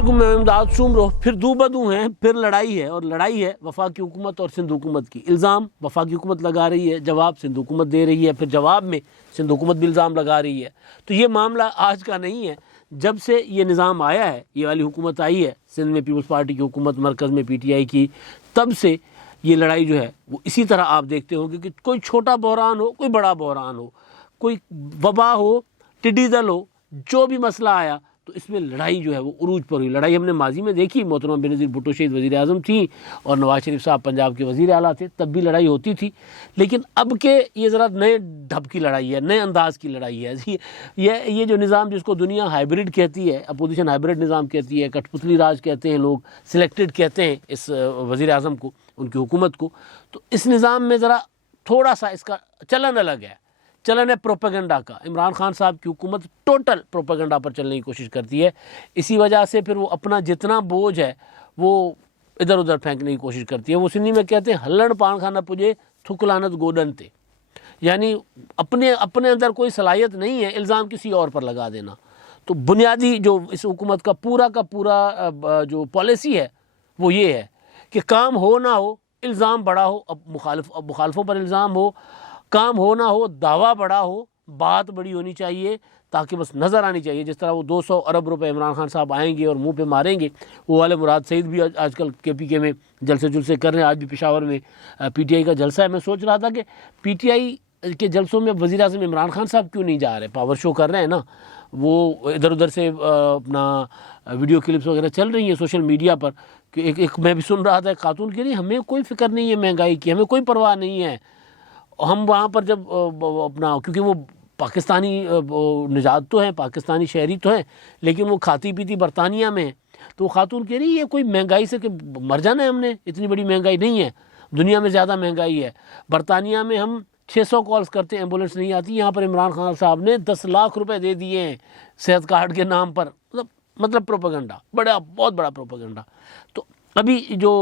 علیکم، میں امداد سومرو. پھر دو بدو ہیں، پھر لڑائی ہے، اور لڑائی ہے وفاقی حکومت اور سندھ حکومت کی. الزام وفاقی حکومت لگا رہی ہے، جواب سندھ حکومت دے رہی ہے، پھر جواب میں سندھ حکومت بھی الزام لگا رہی ہے. تو یہ معاملہ آج کا نہیں ہے. جب سے یہ نظام آیا ہے، یہ والی حکومت آئی ہے سندھ میں، پیپلز پارٹی کی حکومت، مرکز میں پی ٹی آئی کی، تب سے یہ لڑائی جو ہے وہ اسی طرح آپ دیکھتے ہو کہ کوئی چھوٹا بحران ہو، کوئی بڑا بحران ہو، کوئی وبا ہو، ٹڈی دل ہو، جو بھی مسئلہ آیا تو اس میں لڑائی جو ہے وہ عروج پر ہوئی. لڑائی ہم نے ماضی میں دیکھی، محترمہ بینظیر بھٹو شہید وزیر اعظم تھیں اور نواز شریف صاحب پنجاب کے وزیر اعلیٰ تھے، تب بھی لڑائی ہوتی تھی. لیکن اب کے یہ ذرا نئے ڈھب کی لڑائی ہے، نئے انداز کی لڑائی ہے. یہ جو نظام جس کو دنیا ہائیبرڈ کہتی ہے، اپوزیشن ہائیبرڈ نظام کہتی ہے، کٹ پتلی راج کہتے ہیں لوگ، سلیکٹڈ کہتے ہیں اس وزیر اعظم کو، ان کی حکومت کو. تو اس نظام میں ذرا تھوڑا سا اس کا چلن الگ ہے، چلن ہے پروپیگنڈا کا. عمران خان صاحب کی حکومت ٹوٹل پروپیگنڈا پر چلنے کی کوشش کرتی ہے. اسی وجہ سے پھر وہ اپنا جتنا بوجھ ہے وہ ادھر ادھر پھینکنے کی کوشش کرتی ہے. وہ سندھی میں کہتے ہیں ہلڑ پان خانہ پجے تھکلانت گوڈن تے، یعنی اپنے اندر کوئی صلاحیت نہیں ہے، الزام کسی اور پر لگا دینا. تو بنیادی جو اس حکومت کا پورا جو پالیسی ہے وہ یہ ہے کہ کام ہو نہ ہو الزام بڑا ہو، اب مخالفوں پر الزام ہو، کام ہو نہ ہو دعویٰ بڑا ہو، بات بڑی ہونی چاہیے تاکہ بس نظر آنی چاہیے. جس طرح وہ 200 ارب روپے عمران خان صاحب آئیں گے اور منہ پہ ماریں گے، وہ والے مراد سعید بھی آج کل کے پی کے میں جلسے کر رہے ہیں. آج بھی پشاور میں پی ٹی آئی کا جلسہ ہے. میں سوچ رہا تھا کہ پی ٹی آئی کے جلسوں میں وزیر اعظم عمران خان صاحب کیوں نہیں جا رہے؟ پاور شو کر رہے ہیں نا، وہ ادھر ادھر سے اپنا ویڈیو کلپس وغیرہ چل رہی ہیں سوشل میڈیا پر کہ ایک میں بھی سن رہا تھا، ایک خاتون کہہ رہی ہمیں کوئی فکر نہیں ہے مہنگائی کی، ہمیں کوئی پرواہ نہیں ہے. ہم وہاں پر جب اپنا، کیونکہ وہ پاکستانی نژاد تو ہیں، پاکستانی شہری تو ہیں، لیکن وہ کھاتی پیتی برطانیہ میں ہیں. تو وہ خاتون کہہ رہی ہے کوئی مہنگائی سے کہ مر جانا ہے ہم نے، اتنی بڑی مہنگائی نہیں ہے، دنیا میں زیادہ مہنگائی ہے. برطانیہ میں ہم 600 کالز کرتے ہیں، ایمبولینس نہیں آتی. یہاں پر عمران خان صاحب نے 10 لاکھ روپے دے دیے ہیں صحت کارڈ کے نام پر. مطلب پروپیگنڈا، بہت بڑا پروپیگنڈا. تو ابھی جو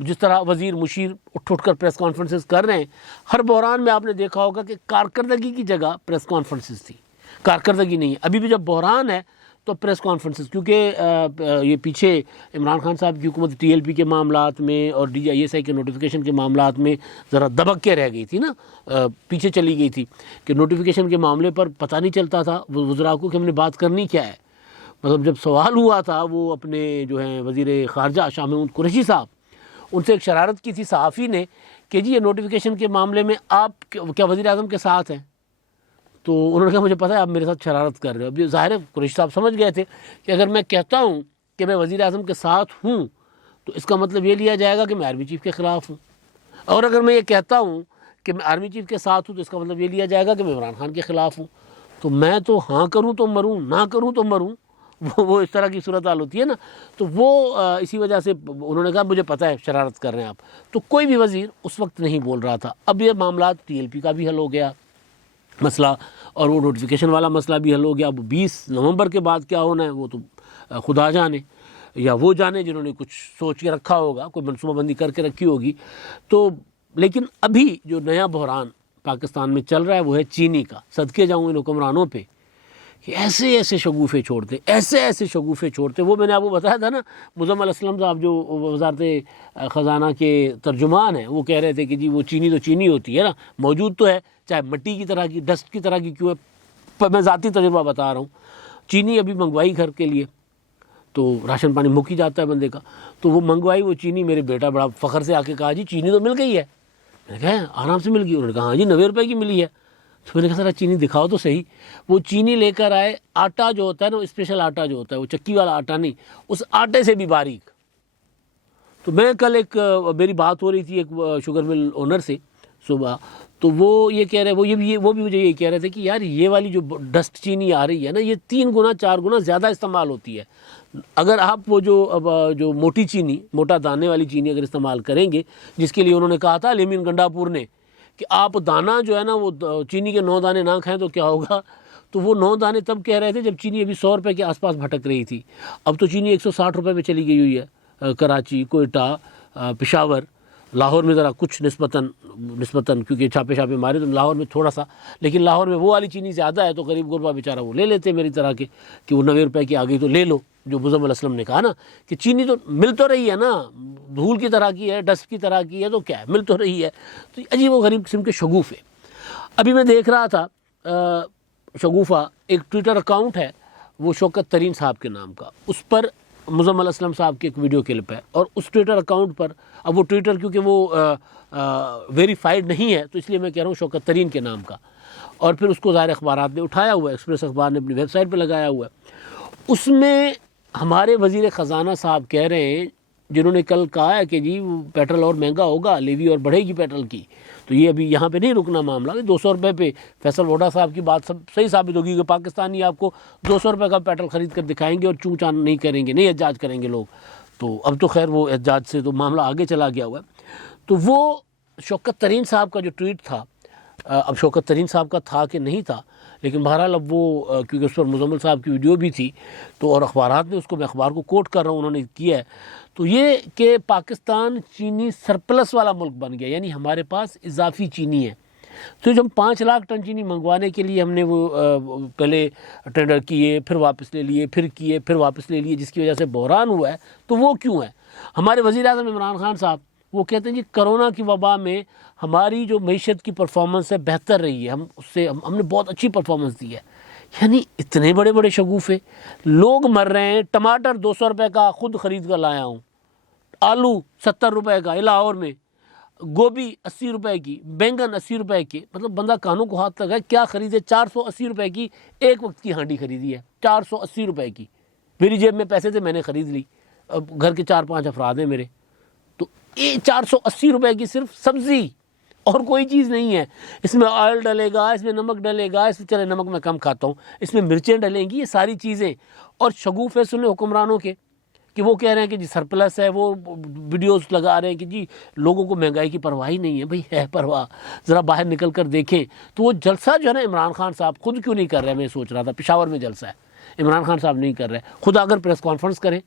جس طرح وزیر مشیر اٹھ کر پریس کانفرنسز کر رہے ہیں، ہر بحران میں آپ نے دیکھا ہوگا کہ کارکردگی کی جگہ پریس کانفرنسز تھی. کارکردگی نہیں ہے. ابھی بھی جب بحران ہے تو پریس کانفرنسز، کیونکہ یہ پیچھے عمران خان صاحب کی حکومت ٹی ایل پی کے معاملات میں اور ڈی آئی ایس آئی کے نوٹیفیکیشن کے معاملات میں ذرا دبک کے رہ گئی تھی نا، پیچھے چلی گئی تھی کہ نوٹیفیکیشن کے معاملے پر پتہ نہیں چلتا تھا وزراء کو کہ ہم نے بات کرنی کیا ہے. مطلب جب سوال ہوا تھا، وہ اپنے جو ہیں وزیر خارجہ شاہ محمود قریشی صاحب، ان سے ایک شرارت کی تھی صحافی نے کہ جی یہ نوٹیفیکیشن کے معاملے میں آپ کیا وزیر اعظم کے ساتھ ہیں؟ تو انہوں نے کہا مجھے پتہ ہے آپ میرے ساتھ شرارت کر رہے ہو. اب ظاہر ہے قریشی صاحب سمجھ گئے تھے کہ اگر میں کہتا ہوں کہ میں وزیر اعظم کے ساتھ ہوں تو اس کا مطلب یہ لیا جائے گا کہ میں آرمی چیف کے خلاف ہوں، اور اگر میں یہ کہتا ہوں کہ میں آرمی چیف کے ساتھ ہوں تو اس کا مطلب یہ لیا جائے گا کہ میں عمران خان کے خلاف ہوں. تو میں تو ہاں کروں تو مروں، نہ کروں تو مروں، وہ اس طرح کی صورتحال ہوتی ہے نا. تو وہ اسی وجہ سے انہوں نے کہا مجھے پتہ ہے شرارت کر رہے ہیں آپ. تو کوئی بھی وزیر اس وقت نہیں بول رہا تھا. اب یہ معاملات ٹی ایل پی کا بھی حل ہو گیا مسئلہ، اور وہ نوٹیفیکیشن والا مسئلہ بھی حل ہو گیا. اب 20 نومبر کے بعد کیا ہونا ہے وہ تو خدا جانے، یا وہ جانے جنہوں نے کچھ سوچ کے رکھا ہوگا، کوئی منصوبہ بندی کر کے رکھی ہوگی. تو لیکن ابھی جو نیا بحران پاکستان میں چل رہا ہے وہ ہے چینی کا. صدقے جاؤں ان حکمرانوں پہ کہ ایسے شگوفے چھوڑتے، ایسے شگوفے چھوڑتے. وہ میں نے آپ کو بتایا تھا نا، مزمل اسلم صاحب جو وزارت خزانہ کے ترجمان ہیں، وہ کہہ رہے تھے کہ جی وہ چینی تو چینی ہوتی ہے نا، موجود تو ہے، چاہے مٹی کی طرح کی، ڈسٹ کی طرح کی کیوں ہے. پر میں ذاتی تجربہ بتا رہا ہوں. چینی ابھی منگوائی گھر کے لیے تو راشن پانی مک ہی جاتا ہے بندے کا. تو وہ منگوائی وہ چینی، میرے بیٹا بڑا فخر سے آ کے کہا جی چینی تو مل گئی ہے. میں نے کہا آرام سے مل گئی. انہوں نے کہا ہاں جی 90 روپے کی ملی ہے. تو میں نے کہا ذرا چینی دکھاؤ تو صحیح. وہ چینی لے کر آئے. آٹا جو ہوتا ہے نا، اسپیشل آٹا جو ہوتا ہے، وہ چکی والا آٹا نہیں، اس آٹے سے بھی باریک. تو میں کل میری بات ہو رہی تھی ایک شوگر مل اونر سے صبح، تو وہ یہ کہہ رہے، وہ بھی مجھے یہ کہہ رہے تھے کہ یار یہ والی جو ڈسٹ چینی آ رہی ہے نا، یہ 3 گنا 4 گنا زیادہ استعمال ہوتی ہے. اگر آپ وہ جو موٹی چینی، موٹا دانے والی چینی اگر استعمال کریں گے، جس کے لیے انہوں نے کہا تھا لیمین گنڈاپور نے کہ آپ دانہ جو ہے نا وہ چینی کے 9 دانے نہ کھائیں تو کیا ہوگا. تو وہ 9 دانے تب کہہ رہے تھے جب چینی ابھی 100 روپے کے آس پاس بھٹک رہی تھی. اب تو چینی 160 روپے پہ چلی گئی ہوئی ہے. کراچی، کوئٹہ، پشاور، لاہور میں ذرا کچھ نسبتاً کیونکہ چھاپے مارے تو لاہور میں تھوڑا سا، لیکن لاہور میں وہ والی چینی زیادہ ہے تو غریب غربا بیچارہ وہ لے لیتے میری طرح کے کہ وہ 90 روپے کی آ گئی تو لے لو. جو مزمل علیہ السلام نے کہا نا کہ چینی تو مل تو رہی ہے نا، دھول کی طرح کی ہے، ڈسٹ کی طرح کی ہے، تو کیا ہے، مل تو رہی ہے. تو عجیب و غریب قسم کے شگوفے. ابھی میں دیکھ رہا تھا شگوفہ ایک ٹویٹر اکاؤنٹ ہے وہ شوکت ترین صاحب کے نام کا، اس پر مزمل علیہ السلام صاحب کی ایک ویڈیو کلپ ہے، اور اس ٹویٹر اکاؤنٹ پر اب وہ ٹویٹر کیونکہ وہ ویریفائڈ نہیں ہے تو اس لیے میں کہہ رہا ہوں شوکت ترین کے نام کا، اور پھر اس کو ظاہر اخبارات نے اٹھایا ہوا ہے، ایکسپریس اخبار نے اپنی ویب سائٹ پہ لگایا ہوا ہے. اس میں ہمارے وزیر خزانہ صاحب کہہ رہے ہیں، جنہوں نے کل کہا ہے کہ جی پیٹرول اور مہنگا ہوگا، لیوی اور بڑھے گی پیٹرول کی، تو یہ ابھی یہاں پہ نہیں رکنا معاملہ. 200 روپے پہ فیصل ووڈا صاحب کی بات سب صحیح ثابت ہوگی کہ پاکستانی آپ کو 200 روپے کا پیٹرول خرید کر دکھائیں گے اور چون چان نہیں کریں گے، نہیں احتجاج کریں گے لوگ. تو اب تو خیر وہ احتجاج سے تو معاملہ آگے چلا گیا ہوا ہے. تو وہ شوکت ترین صاحب کا جو ٹویٹ تھا، اب شوکت ترین صاحب کا تھا کہ نہیں تھا، لیکن بہرحال اب وہ کیونکہ اس پر مزمل صاحب کی ویڈیو بھی تھی تو اور اخبارات نے اس کو، میں اخبار کو کوٹ کر رہا ہوں، انہوں نے کیا ہے تو یہ کہ پاکستان چینی سرپلس والا ملک بن گیا، یعنی ہمارے پاس اضافی چینی ہے. تو جب 5 لاکھ ٹن چینی منگوانے کے لیے ہم نے وہ پہلے ٹینڈر کیے، پھر واپس لے لیے، پھر کیے، پھر واپس لے لیے، جس کی وجہ سے بحران ہوا ہے، تو وہ کیوں ہے؟ ہمارے وزیر اعظم عمران خان صاحب وہ کہتے ہیں جی کرونا کی وبا میں ہماری جو معیشت کی پرفارمنس ہے بہتر رہی ہے، ہم نے بہت اچھی پرفارمنس دی ہے. یعنی اتنے بڑے بڑے شگوفے، لوگ مر رہے ہیں. ٹماٹر 200 روپے کا خود خرید کر لایا ہوں، آلو 70 روپے کا لاہور میں، گوبھی 80 روپے کی، بینگن 80 روپے کے. مطلب بندہ کانوں کو ہاتھ لگائے کیا خریدے. 480 روپے کی ایک وقت کی ہانڈی خریدی ہے، 480 روپے کی. میری جیب میں پیسے تھے، میں نے خرید لی. اب گھر کے 4-5 افراد ہیں میرے، تو 480 روپے کی صرف سبزی اور کوئی چیز نہیں ہے. اس میں آئل ڈلے گا، اس میں نمک ڈلے گا، اس میں چلے نمک میں کم کھاتا ہوں، اس میں مرچیں ڈلیں گی، یہ ساری چیزیں. اور شگوفے سنے حکمرانوں کے کہ وہ کہہ رہے ہیں کہ جی سرپلس ہے، وہ ویڈیوز لگا رہے ہیں کہ جی لوگوں کو مہنگائی کی پرواہ ہی نہیں ہے. بھئی ہے پرواہ، ذرا باہر نکل کر دیکھیں. تو وہ جلسہ جو ہے نا عمران خان صاحب خود کیوں نہیں کر رہے؟ میں سوچ رہا تھا پشاور میں جلسہ ہے، عمران خان صاحب نہیں کر رہے. خود اگر پریس کانفرنس کریں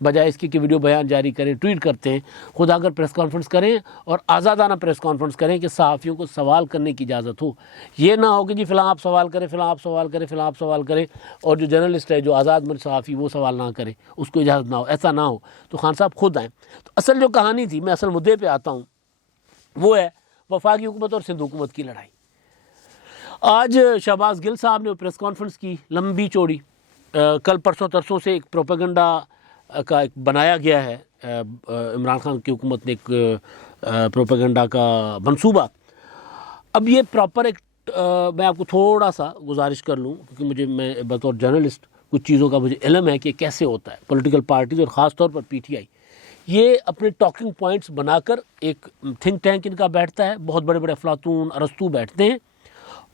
بجائے اس کی کہ ویڈیو بیان جاری کریں، ٹویٹ کرتے ہیں. خود اگر پریس کانفرنس کریں اور آزادانہ پریس کانفرنس کریں کہ صحافیوں کو سوال کرنے کی اجازت ہو. یہ نہ ہو کہ جی فلاں آپ سوال کریں، فلاں آپ سوال کریں، فلاں آپ سوال کریں، اور جو جرنلسٹ ہے، جو آزاد مرد صحافی، وہ سوال نہ کرے، اس کو اجازت نہ ہو. ایسا نہ ہو تو خان صاحب خود آئیں. تو اصل جو کہانی تھی، میں اصل مدعے پہ آتا ہوں، وہ ہے وفاقی حکومت اور سندھ حکومت کی لڑائی. آج شہباز گل صاحب نے پریس کانفرنس کی، لمبی چوڑی. کل پرسوں ترسوں سے ایک پروپیگنڈا کا ایک بنایا گیا ہے، عمران خان کی حکومت نے ایک پروپیگنڈا کا منصوبہ. اب یہ پراپر ایک میں آپ کو تھوڑا سا گزارش کر لوں کیونکہ میں بطور جرنلسٹ کچھ چیزوں کا مجھے علم ہے کہ کیسے ہوتا ہے. پولیٹیکل پارٹیز اور خاص طور پر پی ٹی آئی یہ اپنے ٹاکنگ پوائنٹس بنا کر، ایک تھنک ٹینک ان کا بیٹھتا ہے، بہت بڑے بڑے افلاطون ارسطو بیٹھتے ہیں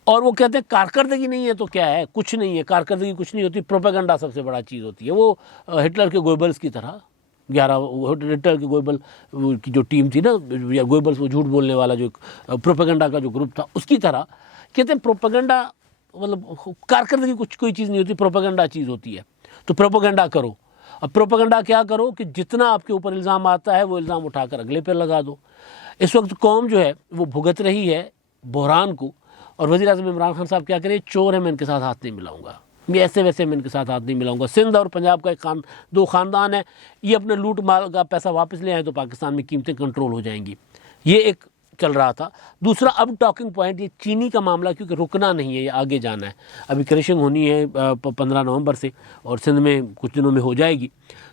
اور وہ کہتے ہیں کارکردگی نہیں ہے تو کیا ہے، کچھ نہیں ہے، کارکردگی کچھ نہیں ہوتی، پروپیگنڈا سب سے بڑا چیز ہوتی ہے. وہ ہٹلر کے گوئبلز کی طرح، ہٹلر کے گوئبل کی جو ٹیم تھی نا، یا گوئبلز وہ جھوٹ بولنے والا جو پروپیگنڈا کا جو گروپ تھا، اس کی طرح کہتے ہیں پروپیگنڈا مطلب کارکردگی کوئی چیز نہیں ہوتی، پروپیگنڈا چیز ہوتی ہے. تو پروپیگنڈا کرو. اب پروپیگنڈا کیا کرو کہ جتنا آپ کے اوپر الزام آتا ہے وہ الزام اٹھا کر اگلے پہ لگا دو. اس وقت قوم جو ہے وہ بھگت رہی ہے بحران کو، اور وزیر اعظم عمران خان صاحب کیا کریں، چور ہے میں ان کے ساتھ ہاتھ نہیں ملاؤں گا، یہ ایسے ویسے میں ان کے ساتھ ہاتھ نہیں ملاؤں گا. سندھ اور پنجاب کا ایک دو خاندان ہے، یہ اپنے لوٹ مال کا پیسہ واپس لے آئیں تو پاکستان میں قیمتیں کنٹرول ہو جائیں گی. یہ ایک چل رہا تھا. دوسرا اب ٹاکنگ پوائنٹ یہ چینی کا معاملہ، کیونکہ رکنا نہیں ہے، یہ آگے جانا ہے. ابھی کریشنگ ہونی ہے 15 نومبر سے، اور سندھ میں کچھ دنوں میں ہو جائے گی.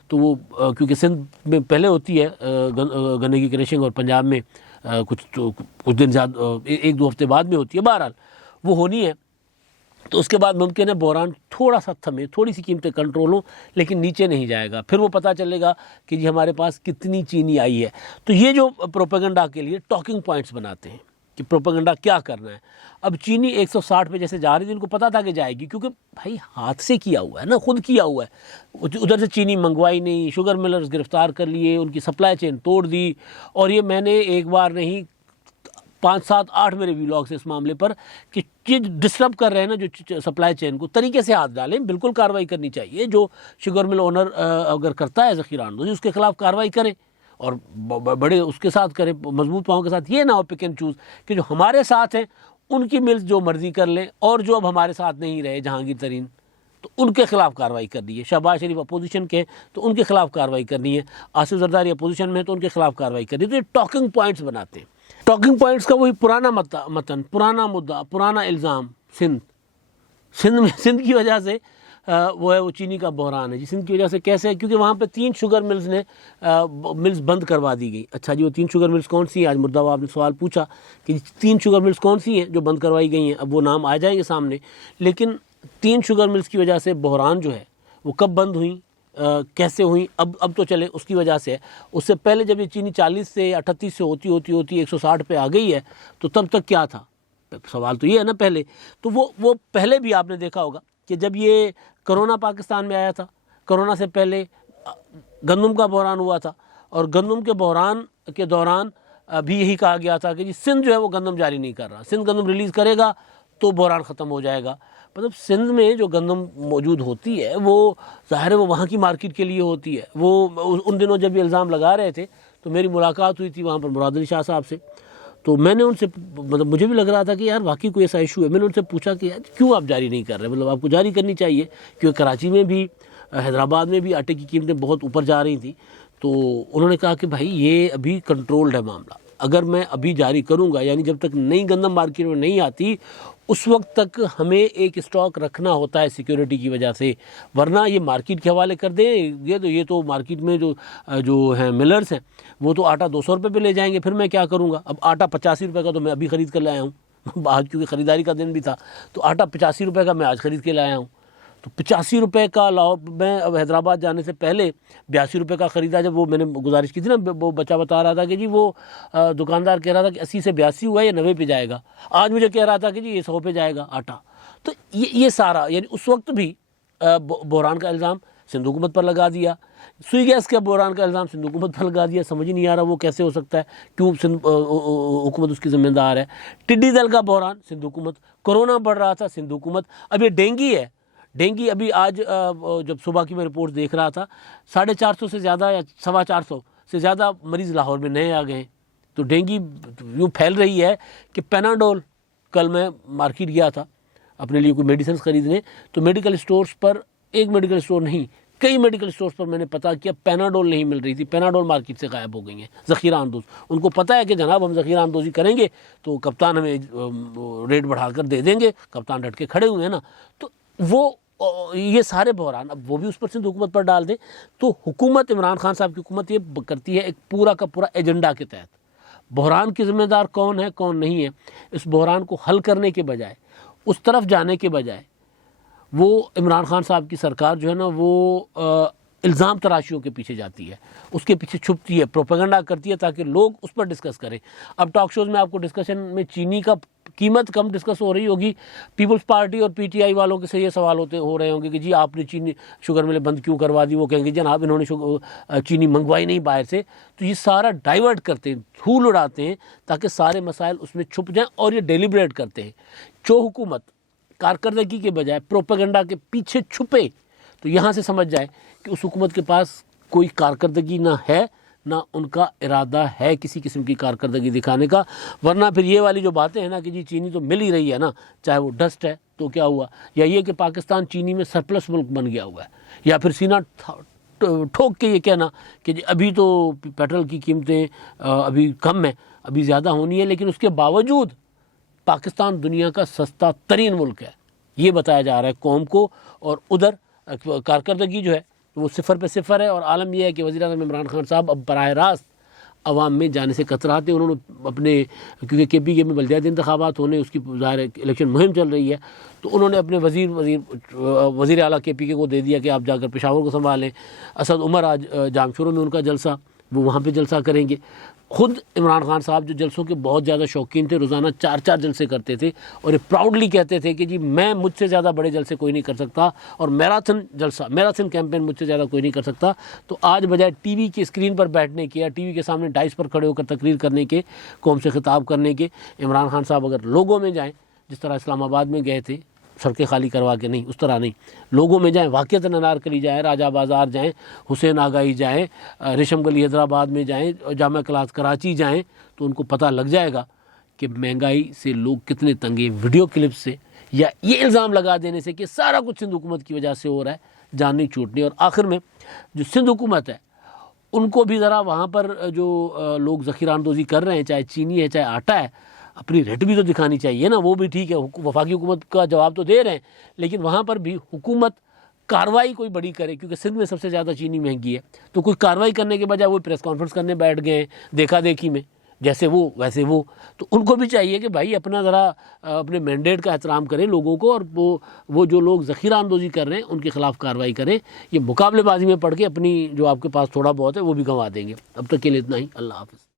تو وہ کیونکہ سندھ میں پہلے ہوتی ہے گنے کی کریشنگ، اور پنجاب میں کچھ دن زیادہ 1-2 ہفتے بعد میں ہوتی ہے. بہرحال وہ ہونی ہے. تو اس کے بعد ممکن ہے بحران تھوڑا سا تھمے، تھوڑی سی قیمتیں کنٹرول ہوں، لیکن نیچے نہیں جائے گا. پھر وہ پتہ چلے گا کہ جی ہمارے پاس کتنی چینی آئی ہے. تو یہ جو پروپیگنڈا کے لیے ٹاکنگ پوائنٹس بناتے ہیں کہ پروپیگنڈا کیا کرنا ہے. اب چینی 160 پہ جیسے جا رہی تھی، ان کو پتا تھا کہ جائے گی، کیونکہ بھائی ہاتھ سے کیا ہوا ہے نا، خود کیا ہوا ہے. ادھر سے چینی منگوائی نہیں، شوگر ملرز گرفتار کر لیے، ان کی سپلائی چین توڑ دی. اور یہ میں نے ایک بار نہیں 5-7-8 میرے ویلاگس اس معاملے پر کہ ڈسٹرب کر رہے ہیں نا جو سپلائی چین کو، طریقے سے ہاتھ ڈالیں. بالکل کارروائی کرنی چاہیے. جو شوگر مل اونر اگر کرتا ہے ذخیرہ اندوزی، اس کے خلاف کارروائی کریں، اور بڑے اس کے ساتھ کریں، مضبوط پاؤں کے ساتھ. یہ نہ ہو پک اینڈ چوز کہ جو ہمارے ساتھ ہیں ان کی ملز جو مرضی کر لیں، اور جو اب ہمارے ساتھ نہیں رہے جہانگیر ترین، تو تو ان کے خلاف کارروائی کرنی ہے. شہباز شریف اپوزیشن کے تو ان کے خلاف کارروائی کرنی ہے. آصف زرداری اپوزیشن میں تو ان کے خلاف کارروائی کرنی ہے. تو یہ ٹاکنگ پوائنٹس بناتے ہیں. ٹاکنگ پوائنٹس کا وہی پرانا متن، پرانا مدعا، پرانا الزام. سندھ کی وجہ سے وہ ہے وہ چینی کا بحران ہے جی. سندھ کی وجہ سے کیسے ہے؟ کیونکہ وہاں پہ 3 شوگر ملز بند کروا دی گئی. اچھا جی، وہ 3 شوگر ملز کون سی ہیں؟ آج مردہ آپ نے سوال پوچھا کہ 3 شوگر ملز کون سی ہیں جو بند کروائی گئی ہیں. اب وہ نام آ جائیں گے سامنے. لیکن 3 شوگر ملز کی وجہ سے بحران جو ہے وہ کب بند ہوئیں، کیسے ہوئیں، اب تو چلے اس کی وجہ سے ہے. اس سے پہلے جب یہ چینی 40 سے 38 سے ہوتی 160 پہ آ گئی ہے تو تب تک کیا تھا؟ سوال تو یہ ہے نا پہلے. تو وہ پہلے بھی آپ نے دیکھا ہوگا کہ جب یہ کرونا پاکستان میں آیا تھا، کرونا سے پہلے گندم کا بحران ہوا تھا، اور گندم کے بحران کے دوران بھی یہی کہا گیا تھا کہ جی سندھ جو ہے وہ گندم جاری نہیں کر رہا. سندھ گندم ریلیز کرے گا تو بحران ختم ہو جائے گا. مطلب سندھ میں جو گندم موجود ہوتی ہے وہ ظاہر ہے وہ وہاں کی مارکیٹ کے لیے ہوتی ہے. وہ ان دنوں جب یہ الزام لگا رہے تھے تو میری ملاقات ہوئی تھی وہاں پر مراد علی شاہ صاحب سے. تو میں نے ان سے مطلب مجھے بھی لگ رہا تھا کہ یار واقعی کوئی ایسا ایشو ہے. میں نے ان سے پوچھا کہ یار کیوں آپ جاری نہیں کر رہے؟ مطلب آپ کو جاری کرنی چاہیے، کیونکہ کراچی میں بھی حیدرآباد میں بھی آٹے کی قیمتیں بہت اوپر جا رہی تھیں. تو انہوں نے کہا کہ بھائی یہ ابھی کنٹرولڈ ہے معاملہ. اگر میں ابھی جاری کروں گا، یعنی جب تک نئی گندم مارکیٹ میں نہیں آتی اس وقت تک ہمیں ایک اسٹاک رکھنا ہوتا ہے سیکیورٹی کی وجہ سے، ورنہ یہ مارکیٹ کے حوالے کر دیں یہ تو مارکیٹ میں جو ہیں ملرز ہیں وہ تو آٹا 200 روپے پہ لے جائیں گے. پھر میں کیا کروں گا؟ اب آٹا 85 روپے کا تو میں ابھی خرید کر لایا ہوں. آج کیونکہ خریداری کا دن بھی تھا تو آٹا 85 روپے کا میں آج خرید کے لایا ہوں. تو 85 روپے کا لاؤ. میں اب حیدرآباد جانے سے پہلے 82 روپے کا خریدا. جب وہ میں نے گزارش کی تھی نا، وہ بچہ بتا رہا تھا کہ جی وہ دکاندار کہہ رہا تھا کہ 80 سے 82 ہوا ہے یا 90 پہ جائے گا. آج مجھے کہہ رہا تھا کہ جی یہ 100 پہ جائے گا آٹا. تو یہ سارا یعنی اس وقت بھی بحران کا الزام سندھ حکومت پر لگا دیا. سوئی گیس کے بحران کا الزام سندھ حکومت پر لگا دیا. سمجھ ہی نہیں آ رہا وہ کیسے ہو سکتا ہے، کیوں سندھ حکومت اس کی ذمہ دار ہے. ٹڈی دل کا بحران سندھ حکومت. کرونا بڑھ رہا تھا سندھ حکومت. اب یہ ڈینگی ہے. ڈینگی ابھی آج جب صبح کی میں رپورٹ دیکھ رہا تھا 450 سے زیادہ یا 425 سے زیادہ مریض لاہور میں نئے آ گئے ہیں. تو ڈینگی یوں پھیل رہی ہے کہ پیناڈول، کل میں مارکیٹ گیا تھا اپنے لیے کوئی میڈیسنز خریدنے، تو میڈیکل اسٹورز پر، ایک میڈیکل اسٹور نہیں کئی میڈیکل اسٹورز پر میں نے پتا کیا پیناڈول نہیں مل رہی تھی. پیناڈول مارکیٹ سے غائب ہو گئی ہیں. ذخیرہ اندوز ان کو پتہ ہے کہ جناب ہم ذخیرہ اندوزی کریں گے تو کپتان ہمیں ریٹ بڑھا کر دے دیں گے. کپتان ڈٹ کے کھڑے ہوئے ہیں نا. تو وہ یہ سارے بحران اب وہ بھی اس پر سندھ حکومت پر ڈال دیں. تو حکومت عمران خان صاحب کی حکومت یہ کرتی ہے ایک پورا کا پورا ایجنڈا کے تحت. بحران کی ذمہ دار کون ہے کون نہیں ہے، اس بحران کو حل کرنے کے بجائے، اس طرف جانے کے بجائے، وہ عمران خان صاحب کی سرکار جو ہے نا وہ الزام تراشیوں کے پیچھے جاتی ہے، اس کے پیچھے چھپتی ہے، پروپیگنڈا کرتی ہے تاکہ لوگ اس پر ڈسکس کریں. اب ٹاک شوز میں آپ کو ڈسکشن میں چینی کا قیمت کم ڈسکس ہو رہی ہوگی. پیپلز پارٹی اور پی ٹی آئی والوں کے سے یہ سوال ہو رہے ہوں گے کہ جی آپ نے چینی شوگر ملیں بند کیوں کروا دی. وہ کہیں گے جناب انہوں نے چینی منگوائی نہیں باہر سے. تو یہ سارا ڈائیورٹ کرتے ہیں، دھول اڑاتے ہیں تاکہ سارے مسائل اس میں چھپ جائیں، اور یہ ڈیلیبریٹ کرتے ہیں. جو حکومت کارکردگی کے بجائے پروپیگنڈا کے پیچھے چھپے تو یہاں سے سمجھ جائے کہ اس حکومت کے پاس کوئی کارکردگی نہ ہے، نہ ان کا ارادہ ہے کسی قسم کی کارکردگی دکھانے کا. ورنہ پھر یہ والی جو باتیں ہیں نا کہ جی چینی تو مل ہی رہی ہے نا، چاہے وہ ڈسٹ ہے تو کیا ہوا، یا یہ کہ پاکستان چینی میں سرپلس ملک بن گیا ہوا ہے، یا پھر سینہ ٹھوک کے یہ کہنا کہ جی ابھی تو پیٹرول کی قیمتیں ابھی کم ہیں، ابھی زیادہ ہونی ہے، لیکن اس کے باوجود پاکستان دنیا کا سستا ترین ملک ہے، یہ بتایا جا رہا ہے قوم کو. اور ادھر کارکردگی جو ہے وہ 0 پہ 0 ہے. اور عالم یہ ہے کہ وزیر اعظم عمران خان صاحب اب براہ راست عوام میں جانے سے کتراتے. انہوں نے اپنے، کیونکہ کے پی کے میں بلدیاتی انتخابات ہونے، اس کی ظاہر الیکشن مہم چل رہی ہے، تو انہوں نے اپنے وزیر اعلیٰ کے پی کے کو دے دیا کہ آپ جا کر پشاور کو سنبھالیں. اسد عمر آج جام شوروں میں ان کا جلسہ، وہ وہاں پہ جلسہ کریں گے. خود عمران خان صاحب جو جلسوں کے بہت زیادہ شوقین تھے، روزانہ 4 جلسے کرتے تھے، اور یہ پراؤڈلی کہتے تھے کہ جی میں مجھ سے زیادہ بڑے جلسے کوئی نہیں کر سکتا، اور میراتھن کیمپین مجھ سے زیادہ کوئی نہیں کر سکتا. تو آج بجائے ٹی وی کی اسکرین پر بیٹھنے کے یا ٹی وی کے سامنے ڈائس پر کھڑے ہو کر تقریر کرنے کے، قوم سے خطاب کرنے کے، عمران خان صاحب اگر لوگوں میں جائیں، جس طرح اسلام آباد میں گئے تھے سڑکیں خالی کروا کے، نہیں اس طرح نہیں، لوگوں میں جائیں، واقعتاً انارکلی جائیں، راجہ بازار جائیں، حسین آگائی جائیں، ریشم گلی حیدرآباد میں جائیں، جامعہ کلاس کراچی جائیں، تو ان کو پتہ لگ جائے گا کہ مہنگائی سے لوگ کتنے تنگ ہیں. ویڈیو کلپ سے یا یہ الزام لگا دینے سے کہ سارا کچھ سندھ حکومت کی وجہ سے ہو رہا ہے، جان نہیں چھوٹنی۔ اور آخر میں جو سندھ حکومت ہے ان کو بھی ذرا وہاں پر جو لوگ ذخیرہ اندوزی کر رہے ہیں، چاہے چینی ہے چاہے آٹا ہے، اپنی ریٹ بھی تو دکھانی چاہیے نا۔ وہ بھی ٹھیک ہے، وفاقی حکومت کا جواب تو دے رہے ہیں، لیکن وہاں پر بھی حکومت کارروائی کوئی بڑی کرے، کیونکہ سندھ میں سب سے زیادہ چینی مہنگی ہے۔ تو کوئی کارروائی کرنے کے بجائے وہ پریس کانفرنس کرنے بیٹھ گئے ہیں دیکھا دیکھی میں، جیسے وہ ویسے وہ۔ تو ان کو بھی چاہیے کہ بھائی اپنا ذرا اپنے مینڈیٹ کا احترام کریں لوگوں کو، اور وہ جو لوگ ذخیرہ اندوزی کر رہے ہیں ان کے خلاف کارروائی کریں۔ یہ مقابلے بازی میں پڑھ کے اپنی جو آپ کے پاس تھوڑا بہت ہے وہ بھی گنوا دیں گے۔ اب تک کے لیے اتنا ہی، اللہ حافظ۔